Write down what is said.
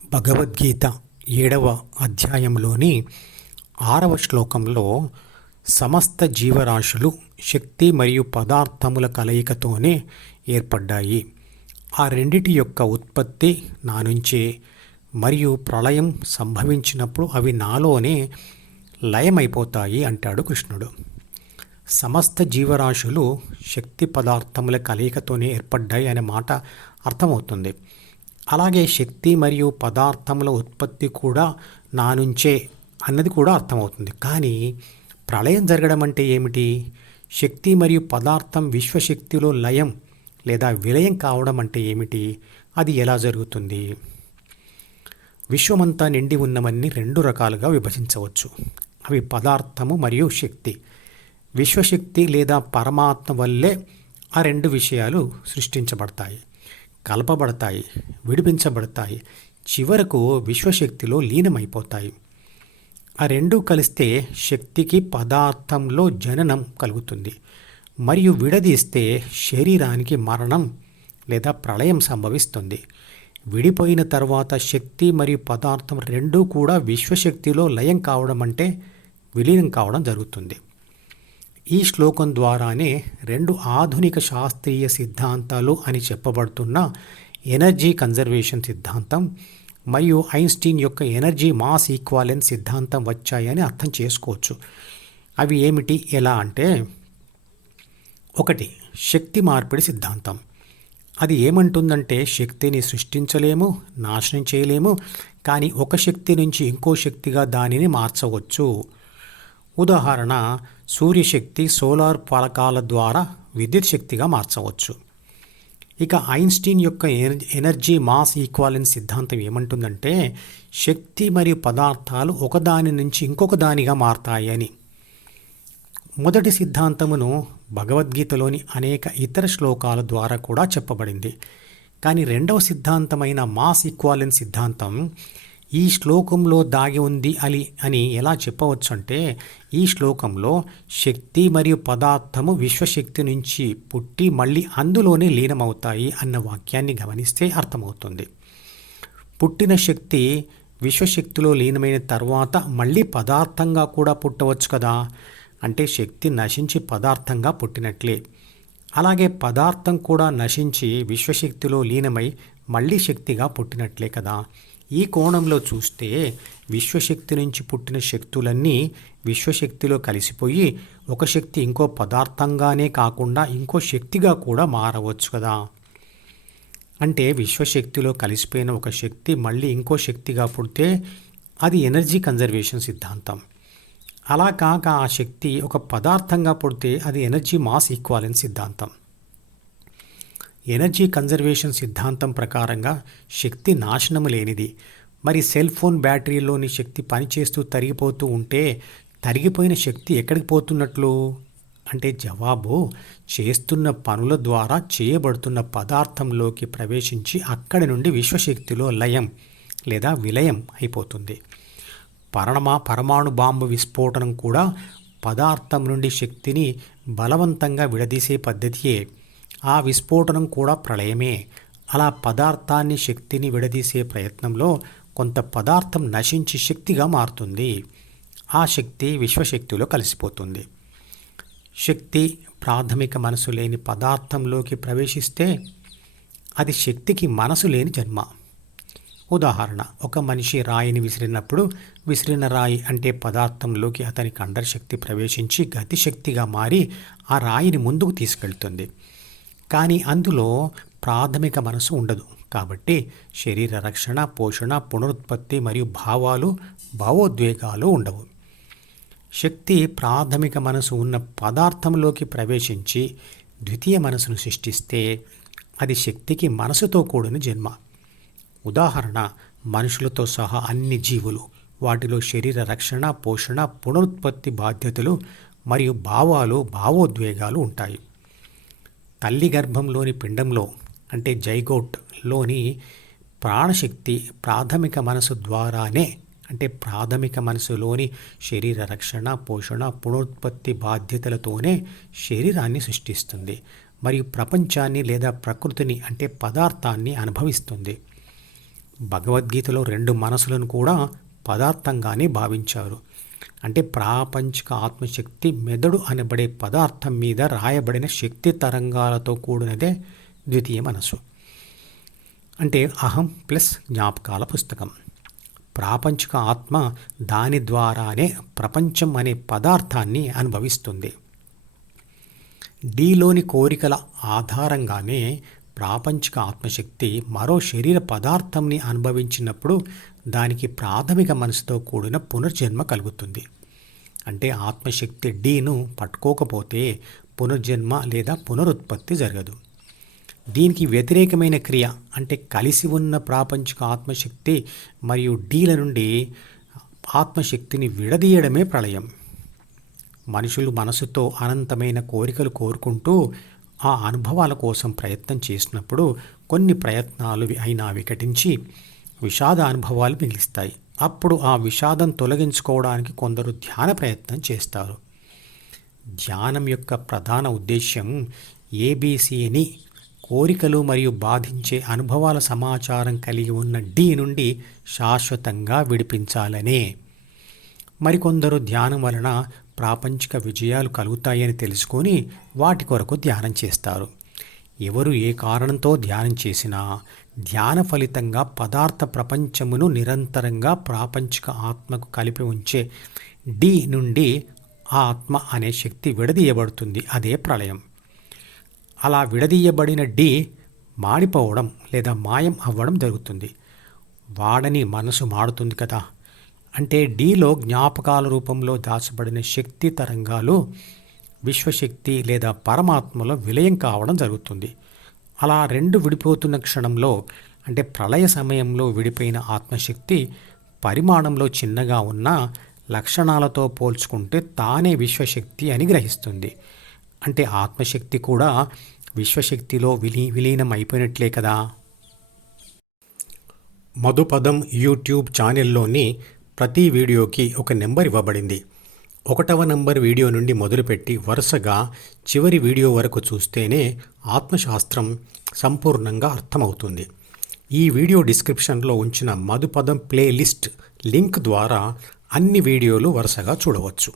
భగవద్గీత 7వ అధ్యాయంలోని 6వ శ్లోకంలో సమస్త జీవరాశులు శక్తి మరియు పదార్థముల కలయికతోనే ఏర్పడ్డాయి. ఆ రెండిటి యొక్క ఉత్పత్తి నా నుంచే మరియు ప్రళయం సంభవించినప్పుడు అవి నాలోనే లయమైపోతాయి అంటాడు కృష్ణుడు. సమస్త జీవరాశులు శక్తి పదార్థముల కలయికతోనే ఏర్పడ్డాయి అనే మాట అర్థమవుతుంది. అలాగే శక్తి మరియు పదార్థముల ఉత్పత్తి కూడా నా నుంచే అన్నది కూడా అర్థమవుతుంది. కానీ ప్రళయం జరగడం అంటే ఏమిటి? శక్తి మరియు పదార్థం విశ్వశక్తిలో లయం లేదా విలయం కావడం అంటే ఏమిటి? అది ఎలా జరుగుతుంది? విశ్వమంతా నిండి ఉన్నవన్నీ 2 రకాలుగా విభజించవచ్చు. అవి పదార్థము మరియు శక్తి. విశ్వశక్తి లేదా పరమాత్మ వల్లే ఆ 2 విషయాలు సృష్టించబడతాయి, కలపబడతాయి, విడిపించబడతాయి, చివరకు విశ్వశక్తిలో లీనమైపోతాయి. ఆ 2 కలిస్తే శక్తికి పదార్థంలో జననం కలుగుతుంది మరియు విడదీస్తే శరీరానికి మరణం లేదా ప్రళయం సంభవిస్తుంది. విడిపోయిన తర్వాత శక్తి మరియు పదార్థం 2 కూడా విశ్వశక్తిలో లయం కావడం అంటే విలీనం కావడం జరుగుతుంది. ఈ శ్లోకం ద్వారానే 2 ఆధునిక శాస్త్రీయ సిద్ధాంతాలు అని చెప్పబడుతున్న ఎనర్జీ కన్జర్వేషన్ సిద్ధాంతం మరియు ఐన్స్టీన్ యొక్క ఎనర్జీ మాస్ ఈక్వాలెన్స్ సిద్ధాంతం వచ్చాయని అర్థం చేసుకోవచ్చు. అవి ఏమిటి, ఎలా అంటే, 1 శక్తి మార్పిడి సిద్ధాంతం. అది ఏమంటుందంటే శక్తిని సృష్టించలేము, నాశనం చేయలేము, కానీ ఒక శక్తి నుంచి ఇంకో శక్తిగా దానిని మార్చవచ్చు. ఉదాహరణ, సూర్యశక్తి సోలార్ ఫలకాల ద్వారా విద్యుత్ శక్తిగా మార్చవచ్చు. ఇక ఐన్స్టీన్ యొక్క ఎనర్జీ మాస్ ఈక్వాలెన్స్ సిద్ధాంతం ఏమంటుందంటే శక్తి మరియు పదార్థాలు ఒకదాని నుంచి ఇంకొక దానిగా మారతాయి అని. మొదటి సిద్ధాంతమును భగవద్గీతలోని అనేక ఇతర శ్లోకాల ద్వారా కూడా చెప్పబడింది. కానీ 2వ సిద్ధాంతమైన మాస్ ఈక్వాలెన్స్ సిద్ధాంతం ఈ శ్లోకంలో దాగి ఉంది అని ఎలా చెప్పవచ్చు అంటే, ఈ శ్లోకంలో శక్తి మరియు పదార్థము విశ్వశక్తి నుంచి పుట్టి మళ్ళీ అందులోనే లీనమవుతాయి అన్న వాక్యాన్ని గమనిస్తే అర్థమవుతుంది. పుట్టిన శక్తి విశ్వశక్తిలో లీనమైన తర్వాత మళ్ళీ పదార్థంగా కూడా పుట్టవచ్చు కదా, అంటే శక్తి నశించి పదార్థంగా పుట్టినట్లే. అలాగే పదార్థం కూడా నశించి విశ్వశక్తిలో లీనమై మళ్ళీ శక్తిగా పుట్టినట్లే కదా. ఈ కోణంలో చూస్తే విశ్వశక్తి నుంచి పుట్టిన శక్తులన్నీ విశ్వశక్తిలో కలిసిపోయి ఒక శక్తి ఇంకో పదార్థంగానే కాకుండా ఇంకో శక్తిగా కూడా మారవచ్చు కదా. అంటే విశ్వశక్తిలో కలిసిపోయిన ఒక శక్తి మళ్ళీ ఇంకో శక్తిగా పుడితే అది ఎనర్జీ కన్జర్వేషన్ సిద్ధాంతం. అలా కాక ఆ శక్తి ఒక పదార్థంగా పుడితే అది ఎనర్జీ మాస్ ఈక్వాలెన్స్ సిద్ధాంతం. ఎనర్జీ కన్జర్వేషన్ సిద్ధాంతం ప్రకారంగా శక్తి నాశనము లేనిది. మరి సెల్ ఫోన్ బ్యాటరీలోని శక్తి పనిచేస్తూ తరిగిపోతూ ఉంటే తరిగిపోయిన శక్తి ఎక్కడికి పోతున్నట్లు అంటే, జవాబు చేస్తున్న పనుల ద్వారా చేయబడుతున్న పదార్థంలోకి ప్రవేశించి అక్కడి నుండి విశ్వశక్తిలో లయం లేదా విలయం అయిపోతుంది. పరమాణు బాంబు విస్ఫోటనం కూడా పదార్థం నుండి శక్తిని బలవంతంగా విడదీసే పద్ధతియే. ఆ విస్ఫోటనం కూడా ప్రళయమే. అలా పదార్థాన్ని శక్తిని విడదీసే ప్రయత్నంలో కొంత పదార్థం నశించి శక్తిగా మారుతుంది. ఆ శక్తి విశ్వశక్తిలో కలిసిపోతుంది. శక్తి ప్రాథమిక మనసు లేని పదార్థంలోకి ప్రవేశిస్తే అది శక్తికి మనసు లేని జన్మ. ఉదాహరణ, ఒక మనిషి రాయిని విసిరినప్పుడు విసిరిన రాయి అంటే పదార్థంలోకి అతని కండరశక్తి ప్రవేశించి గతిశక్తిగా మారి ఆ రాయిని ముందుకు తీసుకెళ్తుంది. కానీ అందులో ప్రాథమిక మనసు ఉండదు. కాబట్టి శరీర రక్షణ, పోషణ, పునరుత్పత్తి మరియు భావోద్వేగాలు ఉండవు. శక్తి ప్రాథమిక మనసు ఉన్న పదార్థంలోకి ప్రవేశించి ద్వితీయ మనసును సృష్టిస్తే అది శక్తికి మనసుతో కూడిన జన్మ. ఉదాహరణ, మనుషులతో సహా అన్ని జీవులు, వాటిలో శరీర రక్షణ, పోషణ, పునరుత్పత్తి బాధ్యతలు మరియు భావోద్వేగాలు ఉంటాయి. తల్లి గర్భంలోని పిండంలో అంటే జైగోట్లోని ప్రాణశక్తి ప్రాథమిక మనసు ద్వారానే అంటే ప్రాథమిక మనసులోని శరీర రక్షణ, పోషణ, పునరుత్పత్తి బాధ్యతలతోనే శరీరాన్ని సృష్టిస్తుంది మరియు ప్రపంచాన్ని లేదా ప్రకృతిని అంటే పదార్థాన్ని అనుభవిస్తుంది. భగవద్గీతలో 2 మనసులను కూడా పదార్థంగానే భావించారు. అంటే ప్రాపంచిక ఆత్మశక్తి మెదడు అనబడే పదార్థం మీద రాయబడిన శక్తి తరంగాలతో కూడినదే ద్వితీయ మనసు. అంటే అహం ప్లస్ జ్ఞాపకాల పుస్తకం. ప్రాపంచిక ఆత్మ దాని ద్వారానే ప్రపంచం అనే పదార్థాన్ని అనుభవిస్తుంది. డీలోని కోరికల ఆధారంగానే ప్రాపంచిక ఆత్మశక్తి మరో శరీర పదార్థంని అనుభవించినప్పుడు దానికి ప్రాథమిక మనసుతో కూడిన పునర్జన్మ కలుగుతుంది. అంటే ఆత్మశక్తి డీను పట్టుకోకపోతే పునర్జన్మ లేదా పునరుత్పత్తి జరగదు. దీనికి వ్యతిరేకమైన క్రియ అంటే కలిసి ఉన్న ప్రాపంచిక ఆత్మశక్తి మరియు డీల నుండి ఆత్మశక్తిని విడదీయడమే ప్రళయం. మనుషులు మనసుతో అనంతమైన కోరికలు కోరుకుంటూ ఆ అనుభవాల కోసం ప్రయత్నం చేసినప్పుడు కొన్ని ప్రయత్నాలు అయినా వికటించి విషాద అనుభవాలు మిగిలిస్తాయి. అప్పుడు ఆ విషాదం తొలగించుకోవడానికి కొందరు ధ్యాన ప్రయత్నం చేస్తారు. ధ్యానం యొక్క ప్రధాన ఉద్దేశ్యం ఏబీసీని కోరికలు మరియు బాధించే అనుభవాల సమాచారం కలిగి ఉన్న డి నుండి శాశ్వతంగా విడిపించాలనే. మరికొందరు ధ్యానం వలన ప్రాపంచిక విజయాలు కలుగుతాయని తెలుసుకొని వాటి కొరకు ధ్యానం చేస్తారు. ఎవరు ఏ కారణంతో ధ్యానం చేసినా ధ్యాన ఫలితంగా పదార్థ ప్రపంచమును నిరంతరంగా ప్రాపంచిక ఆత్మకు కలిపి ఉంచే డి నుండి ఆ ఆత్మ అనే శక్తి విడదీయబడుతుంది. అదే ప్రళయం. అలా విడదీయబడిన డి మాడిపోవడం లేదా మాయం అవ్వడం జరుగుతుంది. వాడని మనసు మాడుతుంది కదా. అంటే డీలో జ్ఞాపకాల రూపంలో దాచబడిన శక్తి తరంగాలు విశ్వశక్తి లేదా పరమాత్మలో విలయం కావడం జరుగుతుంది. అలా 2 విడిపోతున్న క్షణంలో అంటే ప్రళయ సమయంలో విడిపోయిన ఆత్మశక్తి పరిమాణంలో చిన్నగా ఉన్న లక్షణాలతో పోల్చుకుంటే తానే విశ్వశక్తి అని గ్రహిస్తుంది. అంటే ఆత్మశక్తి కూడా విశ్వశక్తిలో విలీనం అయిపోయినట్లే కదా. మధుపదం యూట్యూబ్ ఛానల్లోని ప్రతి వీడియోకి ఒక నెంబర్ ఇవ్వబడింది. 1వ నంబర్ వీడియో నుండి మొదలుపెట్టి వరుసగా చివరి వీడియో వరకు చూస్తేనే ఆత్మశాస్త్రం సంపూర్ణంగా అర్థమవుతుంది. ఈ వీడియో డిస్క్రిప్షన్లో ఉంచిన మధుపదం ప్లేలిస్ట్ లింక్ ద్వారా అన్ని వీడియోలు వరుసగా చూడవచ్చు.